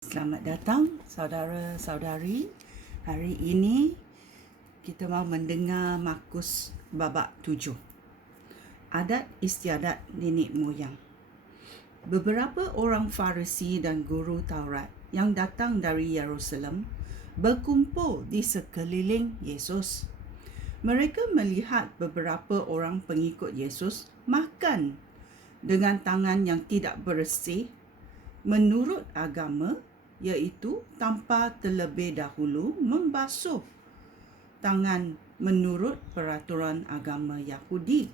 Selamat datang saudara-saudari. Hari ini kita mau mendengar Markus babak 7. Adat istiadat nenek moyang. Beberapa orang Farisi dan guru Taurat yang datang dari Yerusalem berkumpul di sekeliling Yesus. Mereka melihat beberapa orang pengikut Yesus makan dengan tangan yang tidak bersih menurut agama, iaitu tanpa terlebih dahulu membasuh tangan menurut peraturan agama Yahudi.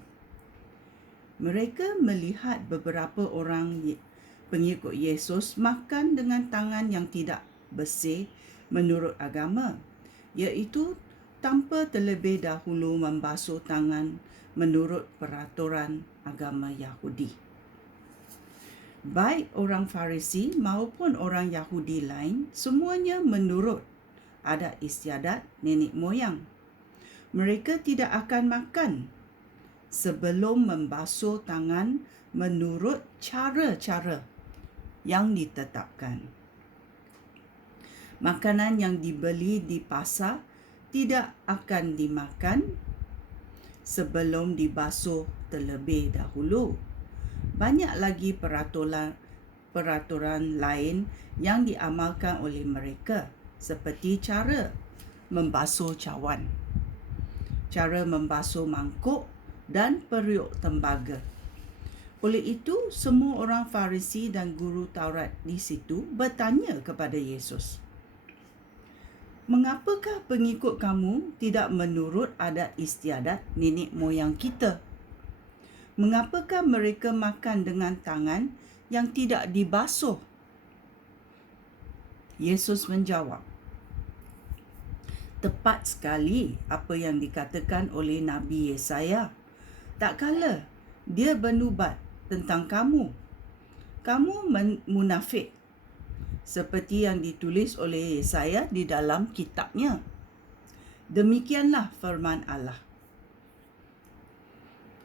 Mereka melihat beberapa orang pengikut Yesus makan dengan tangan yang tidak bersih menurut agama, iaitu tanpa terlebih dahulu membasuh tangan menurut peraturan agama Yahudi. Baik orang Farisi maupun orang Yahudi lain, semuanya menurut adat istiadat nenek moyang. Mereka tidak akan makan sebelum membasuh tangan menurut cara-cara yang ditetapkan. Makanan yang dibeli di pasar tidak akan dimakan sebelum dibasuh terlebih dahulu. Banyak lagi peraturan lain yang diamalkan oleh mereka, seperti cara membasuh cawan, cara membasuh mangkuk dan periuk tembaga. Oleh itu, semua orang Farisi dan guru Taurat di situ bertanya kepada Yesus, "Mengapakah pengikut kamu tidak menurut adat istiadat nenek moyang kita? Mengapakah mereka makan dengan tangan yang tidak dibasuh?" Yesus menjawab, "Tepat sekali apa yang dikatakan oleh Nabi Yesaya. Tak kala dia bernubat tentang kamu munafik, seperti yang ditulis oleh Yesaya di dalam kitabnya. Demikianlah firman Allah.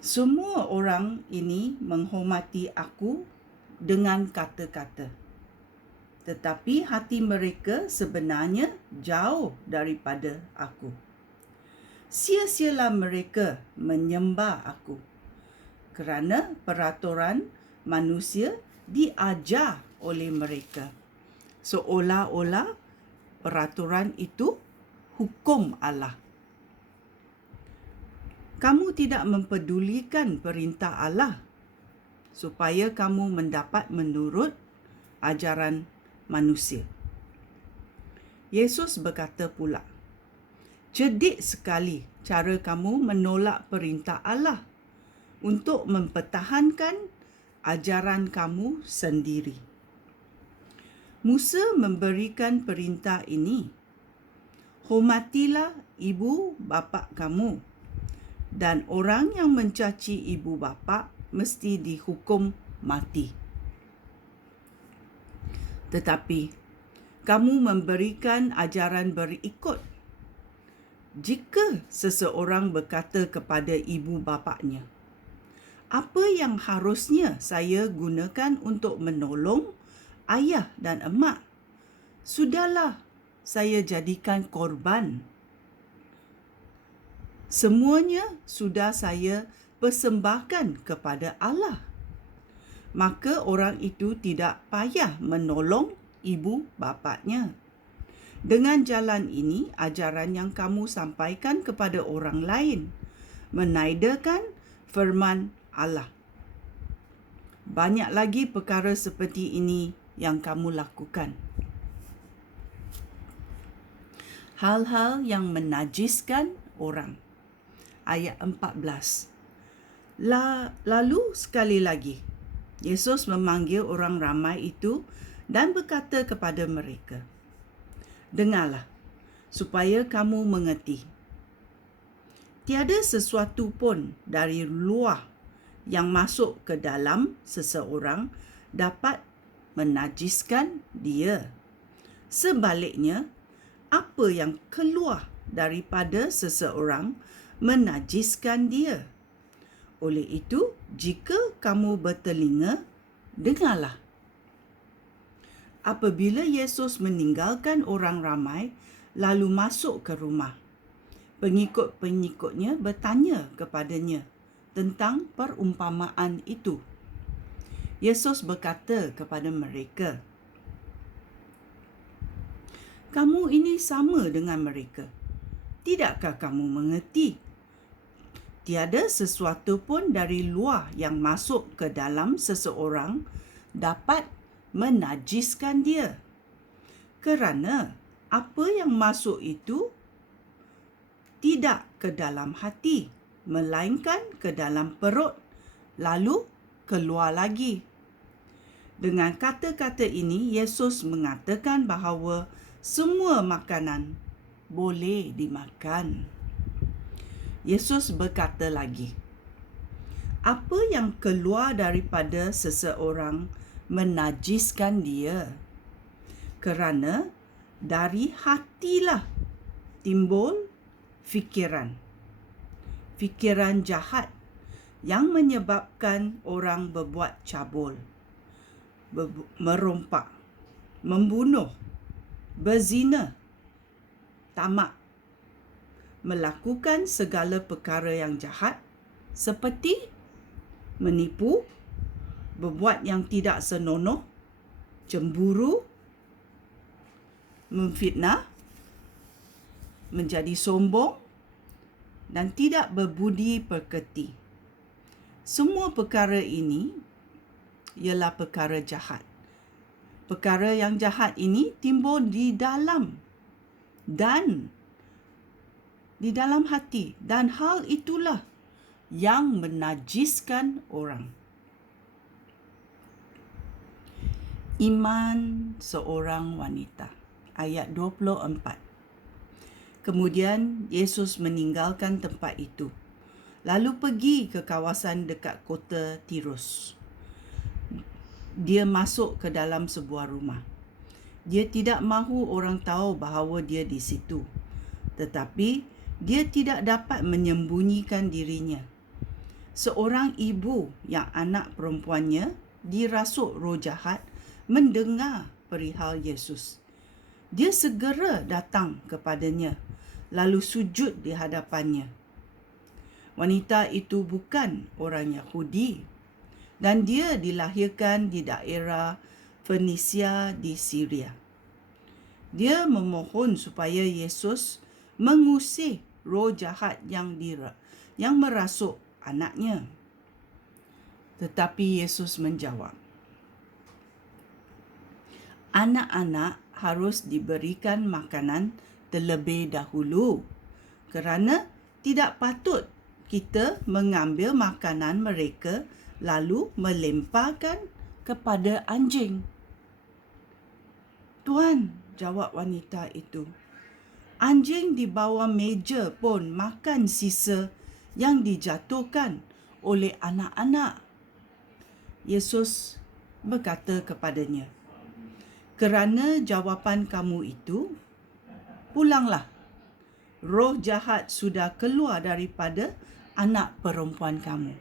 Semua orang ini menghormati aku dengan kata-kata, tetapi hati mereka sebenarnya jauh daripada aku. Sia-sialah mereka menyembah aku, kerana peraturan manusia diajar oleh mereka, seolah-olah peraturan itu hukum Allah. Kamu tidak mempedulikan perintah Allah supaya kamu mendapat menurut ajaran manusia." Yesus berkata pula, "Cerdik sekali cara kamu menolak perintah Allah untuk mempertahankan ajaran kamu sendiri. Musa memberikan perintah ini, 'Hormatilah ibu bapa kamu,' dan orang yang mencaci ibu bapa mesti dihukum mati. Tetapi kamu memberikan ajaran berikut, 'Jika seseorang berkata kepada ibu bapanya, apa yang harusnya saya gunakan untuk menolong ayah dan emak? Sudahlah, saya jadikan korban. Semuanya sudah saya persembahkan kepada Allah.' Maka orang itu tidak payah menolong ibu bapanya. Dengan jalan ini, ajaran yang kamu sampaikan kepada orang lain menaidakan firman Allah. Banyak lagi perkara seperti ini yang kamu lakukan." Hal-hal yang menajiskan orang. Ayat 14. Lalu sekali lagi, Yesus memanggil orang ramai itu dan berkata kepada mereka, "Dengarlah, supaya kamu mengerti. Tiada sesuatu pun dari luar yang masuk ke dalam seseorang dapat menajiskan dia. Sebaliknya, apa yang keluar daripada seseorang menajiskan dia. Oleh itu, jika kamu bertelinga, dengarlah." Apabila Yesus meninggalkan orang ramai lalu masuk ke rumah, pengikut-pengikutnya bertanya kepadanya tentang perumpamaan itu. Yesus berkata kepada mereka, "Kamu ini sama dengan mereka. Tidakkah kamu mengerti? Tiada sesuatu pun dari luar yang masuk ke dalam seseorang dapat menajiskan dia. Kerana apa yang masuk itu tidak ke dalam hati, melainkan ke dalam perut, lalu keluar lagi." Dengan kata-kata ini, Yesus mengatakan bahawa semua makanan boleh dimakan. Yesus berkata lagi, "Apa yang keluar daripada seseorang menajiskan dia. Kerana dari hatilah timbul fikiran jahat yang menyebabkan orang berbuat cabul, merompak, membunuh, berzina, tamak, melakukan segala perkara yang jahat seperti menipu, berbuat yang tidak senonoh, cemburu, memfitnah, menjadi sombong dan tidak berbudi pekerti. Semua perkara ini ialah perkara jahat. Perkara yang jahat ini timbul di dalam hati, dan hal itulah yang menajiskan orang. Iman seorang wanita. Ayat 24. Kemudian Yesus meninggalkan tempat itu, lalu pergi ke kawasan dekat kota Tirus. Dia masuk ke dalam sebuah rumah. Dia tidak mahu orang tahu bahawa dia di situ, tetapi dia tidak dapat menyembunyikan dirinya. Seorang ibu yang anak perempuannya dirasuk roh jahat mendengar perihal Yesus. Dia segera datang kepadanya, lalu sujud di hadapannya. Wanita itu bukan orang Yahudi, dan dia dilahirkan di daerah Fenisia di Syria. Dia memohon supaya Yesus mengusir roh jahat yang merasuk anaknya. Tetapi Yesus menjawab, "Anak-anak harus diberikan makanan terlebih dahulu, kerana tidak patut kita mengambil makanan mereka lalu melemparkan kepada anjing." "Tuan," jawab wanita itu, "anjing di bawah meja pun makan sisa yang dijatuhkan oleh anak-anak." Yesus berkata kepadanya, "Kerana jawapan kamu itu, pulanglah. Roh jahat sudah keluar daripada anak perempuan kamu."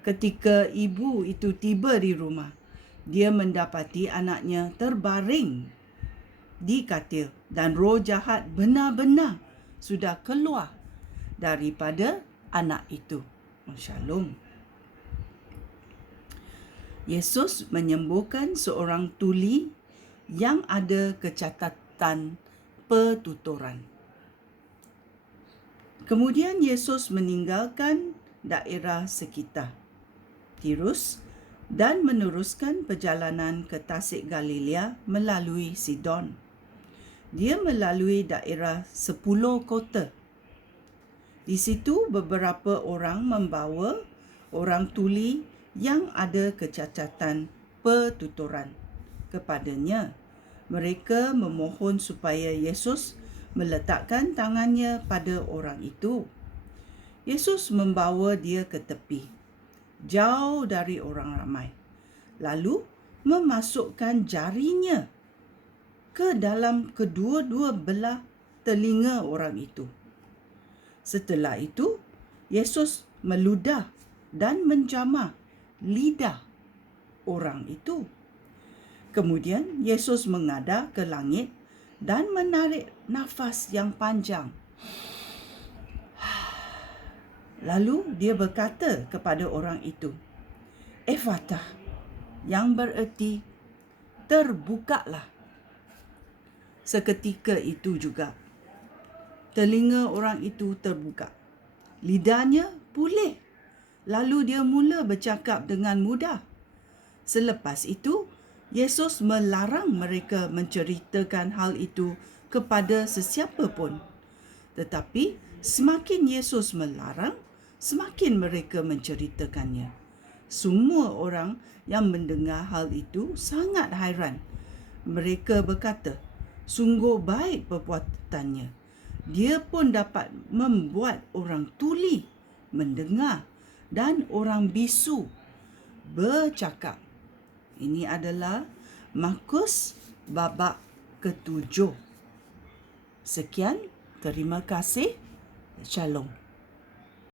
Ketika ibu itu tiba di rumah, dia mendapati anaknya terbaring di katil dan roh jahat benar-benar sudah keluar daripada anak itu. Shalom. Yesus menyembuhkan seorang tuli yang ada kecacatan pertuturan. Kemudian Yesus meninggalkan daerah sekitar Tirus dan meneruskan perjalanan ke Tasik Galilea melalui Sidon. Dia melalui daerah 10 kota. Di situ beberapa orang membawa orang tuli yang ada kecacatan pertuturan kepadanya. Mereka memohon supaya Yesus meletakkan tangannya pada orang itu. Yesus membawa dia ke tepi, jauh dari orang ramai, lalu memasukkan jarinya ke dalam kedua-dua belah telinga orang itu. Setelah itu, Yesus meludah dan menjamah lidah orang itu. Kemudian Yesus menghadap ke langit dan menarik nafas yang panjang. Lalu dia berkata kepada orang itu, Efatah, yang bererti terbukalah. Seketika itu juga, telinga orang itu terbuka. Lidahnya pulih. Lalu dia mula bercakap dengan mudah. Selepas itu, Yesus melarang mereka menceritakan hal itu kepada sesiapa pun. Tetapi semakin Yesus melarang, semakin mereka menceritakannya. Semua orang yang mendengar hal itu sangat hairan. Mereka berkata, sungguh baik perbuatannya. Dia pun dapat membuat orang tuli mendengar dan orang bisu bercakap. Ini adalah Markus babak ke-7. Sekian, terima kasih. Shalom.